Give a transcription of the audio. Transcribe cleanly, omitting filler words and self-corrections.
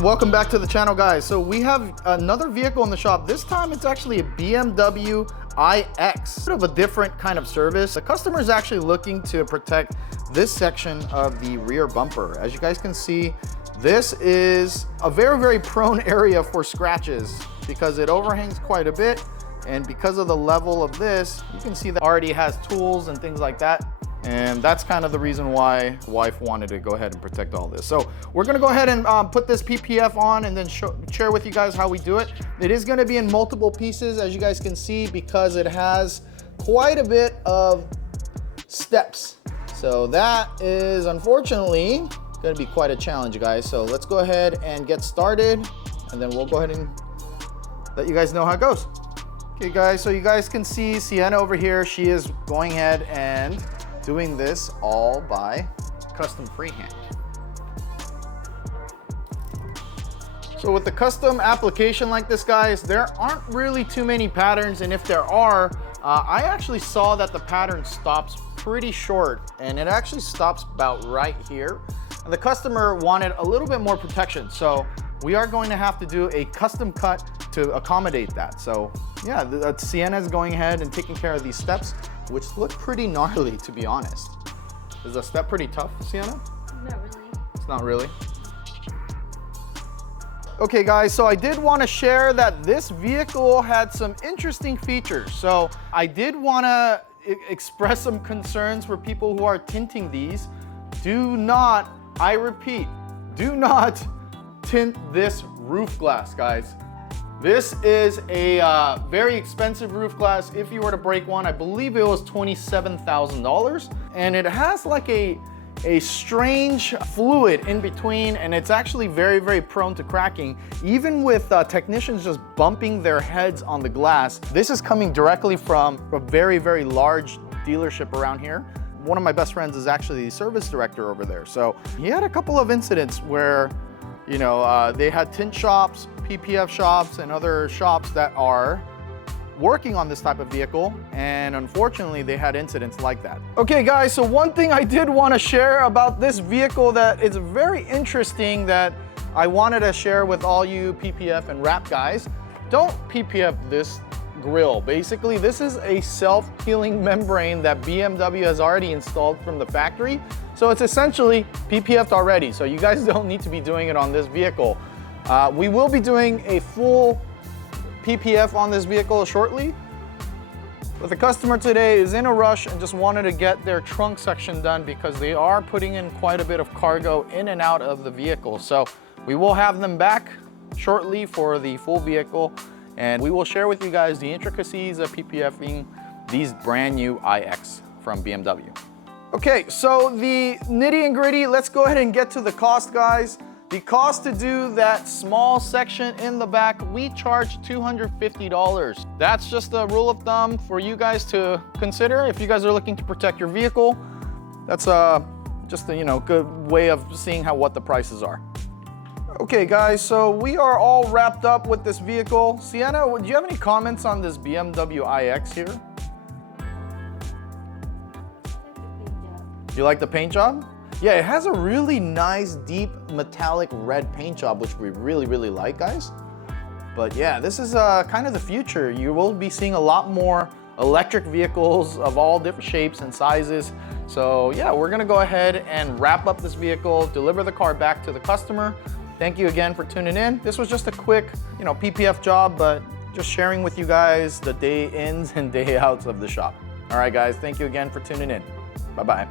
And welcome back to the channel, guys. So we have another vehicle in the shop. This time it's actually a BMW iX. Bit of a different kind of service. The customer is actually looking to protect this section of the rear bumper. As you guys can see, this is a very prone area for scratches because it overhangs quite a bit. And because of the level of this, you can see that it already has tools and things like that. And that's kind of the reason why the wife wanted to go ahead and protect all this. So we're gonna go ahead and put this PPF on and then share with you guys how we do it. It is gonna be in multiple pieces, as you guys can see, because it has quite a bit of steps. So that is unfortunately gonna be quite a challenge, guys. So let's go ahead and get started, and then we'll go ahead and let you guys know how it goes. Okay guys, so you guys can see Sienna over here. She is going ahead and doing this all by custom freehand. So with the custom application like this, guys, there aren't really too many patterns, and if there are, I actually saw that the pattern stops pretty short, and it actually stops about right here. And the customer wanted a little bit more protection, so we are going to have to do a custom cut to accommodate that. So yeah, Sienna is going ahead and taking care of these steps, which look pretty gnarly, to be honest. Is the step pretty tough, Sienna? Not really. It's not really? Okay guys, so I did want to share that this vehicle had some interesting features. So I did want to express some concerns for people who are tinting these. Do not, I repeat, do not tint this roof glass, guys. This is a very expensive roof glass. If you were to break one, I believe it was $27,000. And it has like a strange fluid in between, and it's actually very prone to cracking. Even with technicians just bumping their heads on the glass. This is coming directly from a very large dealership around here. One of my best friends is actually the service director over there. So he had a couple of incidents where, you know, they had tint shops, PPF shops, and other shops that are working on this type of vehicle, and unfortunately they had incidents like that. Okay guys, so one thing I did want to share about this vehicle that is very interesting that I wanted to share with all you PPF and wrap guys. Don't PPF this grille. Basically, this is a self-healing membrane that BMW has already installed from the factory. So it's essentially PPF'd already, so you guys don't need to be doing it on this vehicle. We will be doing a full PPF on this vehicle shortly, but the customer today is in a rush and just wanted to get their trunk section done because they are putting in quite a bit of cargo in and out of the vehicle. So we will have them back shortly for the full vehicle, and we will share with you guys the intricacies of PPFing these brand new iX from BMW. Okay, so the nitty and gritty, let's go ahead and get to the cost, guys. The cost to do that small section in the back, we charge $250. That's just a rule of thumb for you guys to consider if you guys are looking to protect your vehicle. That's just a good way of seeing what the prices are. Okay guys, so we are all wrapped up with this vehicle. Sienna, do you have any comments on this BMW iX here? You like the paint job? Yeah, it has a really nice, deep, metallic red paint job, which we really like, guys. But yeah, this is kind of the future. You will be seeing a lot more electric vehicles of all different shapes and sizes. So yeah, we're gonna go ahead and wrap up this vehicle, deliver the car back to the customer. Thank you again for tuning in. This was just a quick, PPF job, but just sharing with you guys the day ins and day outs of the shop. All right, guys, thank you again for tuning in. Bye-bye.